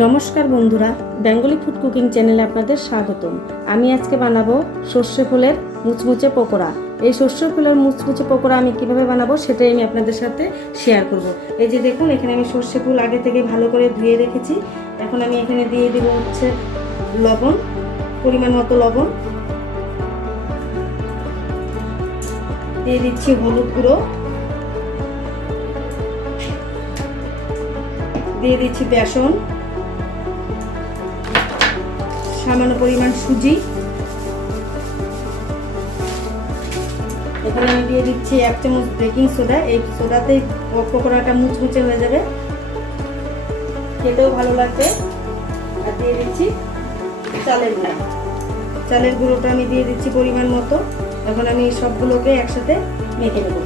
নমস্কার বন্ধুরা, Bengali food cooking চ্যানেলে আপনাদের স্বাগতম। আমি আজকে বানাবো সর্ষে ফুলের মুচমুচে পকোড়া। এই সর্ষে ফুলের মুচমুচে পকোড়া আমি কীভাবে বানাবো সেটাই আমি আপনাদের সাথে শেয়ার করব। এই যে দেখুন, এখানে আমি সর্ষে ফুল আগে থেকে ভালো করে ধুয়ে রেখেছি। এখন আমি এখানে দিয়ে দেবো হচ্ছে লবণ, পরিমাণ মতো লবণ। দিয়ে দিচ্ছি হলুদ গুঁড়ো। দিয়ে দিচ্ছি বেসন। সামান্য পরিমাণ সুজি। এখানে আমি দিয়ে দিচ্ছি এক চামচ বেকিং সোডা। এই সোডাতেই পকোড়াটা মুচমুচে হয়ে যাবে। খেতেও ভালো লাগবে। আর দিয়ে দিচ্ছি চালের গুঁড়ো। চালের গুঁড়োটা আমি দিয়ে দিচ্ছি পরিমাণ মতো। এখন আমি সবগুলোকে একসাথে মেখে নেব।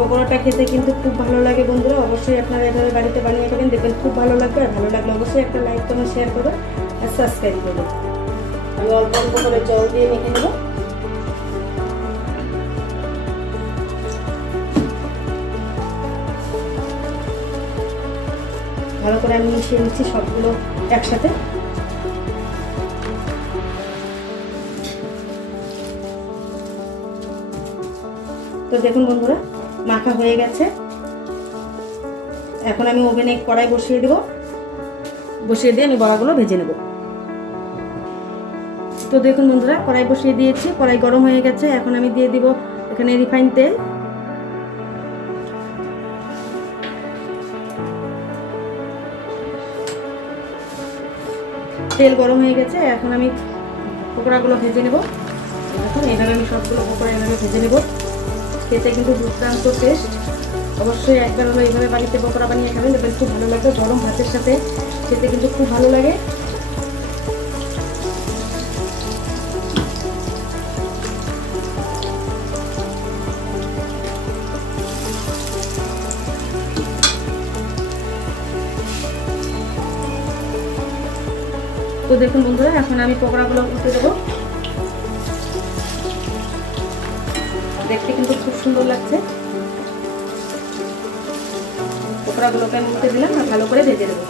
পকোড়াটা খেতে কিন্তু খুব ভালো লাগে বন্ধুরা। অবশ্যই আপনারা এভাবে বাড়িতে বানিয়ে খাবেন, দেখবেন খুব ভালো লাগবে। আর ভালো লাগলে অবশ্যই একটা লাইক করবেন শেয়ার করবেন আর সাবস্ক্রাইব করবেন আমি অল্প অল্প করে জল দিয়ে মেখে নেব। ভালো করে আমি মিশিয়ে নিচ্ছি সবগুলো একসাথে। তো দেখুন বন্ধুরা মাখা হয়ে গেছে। এখন আমি ওভেনে কড়াই বসিয়ে দেব। বসিয়ে দিয়ে আমি বড়াগুলো ভেজে নেব। তো দেখুন বন্ধুরা, কড়াই বসিয়ে দিয়েছি। কড়াই গরম হয়ে গেছে। এখন আমি দিয়ে দিব এখানে রিফাইন তেল। তেল গরম হয়ে গেছে। এখন আমি পকোড়াগুলো ভেজে নেব। দেখুন, এভাবে আমি সবগুলো পকোড়া এভাবে ভেজে নেব। খেতে কিন্তু দুর্দান্ত টেস্ট অবশ্যই একবার হলো এইভাবে বাড়িতে পকোড়া বানিয়ে খাবেন, দেখবেন খুব ভালো লাগবে গরম ভাতের সাথে। খেতে কিন্তু খুব ভালো লাগে। তো দেখুন বন্ধুরা, এখন আমি পকোড়াগুলো উঠে দেবো। দেখতে কিন্তু খুব সুন্দর লাগছে। পকোড়াগুলোকে উঠে দিলাম আর ভালো করে ভেজে দেবো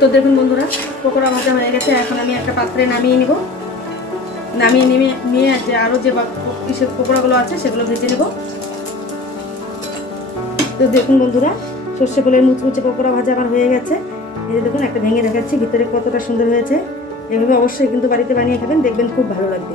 তো দেখুন বন্ধুরা পকোড়া ভাজা হয়ে গেছে। এখন আমি একটা পাত্রে নামিয়ে নিব। নামিয়ে নেমে নিয়ে যে আরও যে কিসের পকোড়াগুলো আছে, সেগুলো ভেজে নেব। তো দেখুন বন্ধুরা, সর্ষে ফুলের মুচমুচে পকোড়া ভাজা আমার হয়ে গেছে। এই যে দেখুন, একটা ভেঙে দেখাচ্ছি, ভিতরে কতটা সুন্দর হয়েছে। এভাবে অবশ্যই কিন্তু বাড়িতে বানিয়ে খাবেন, দেখবেন খুব ভালো লাগবে।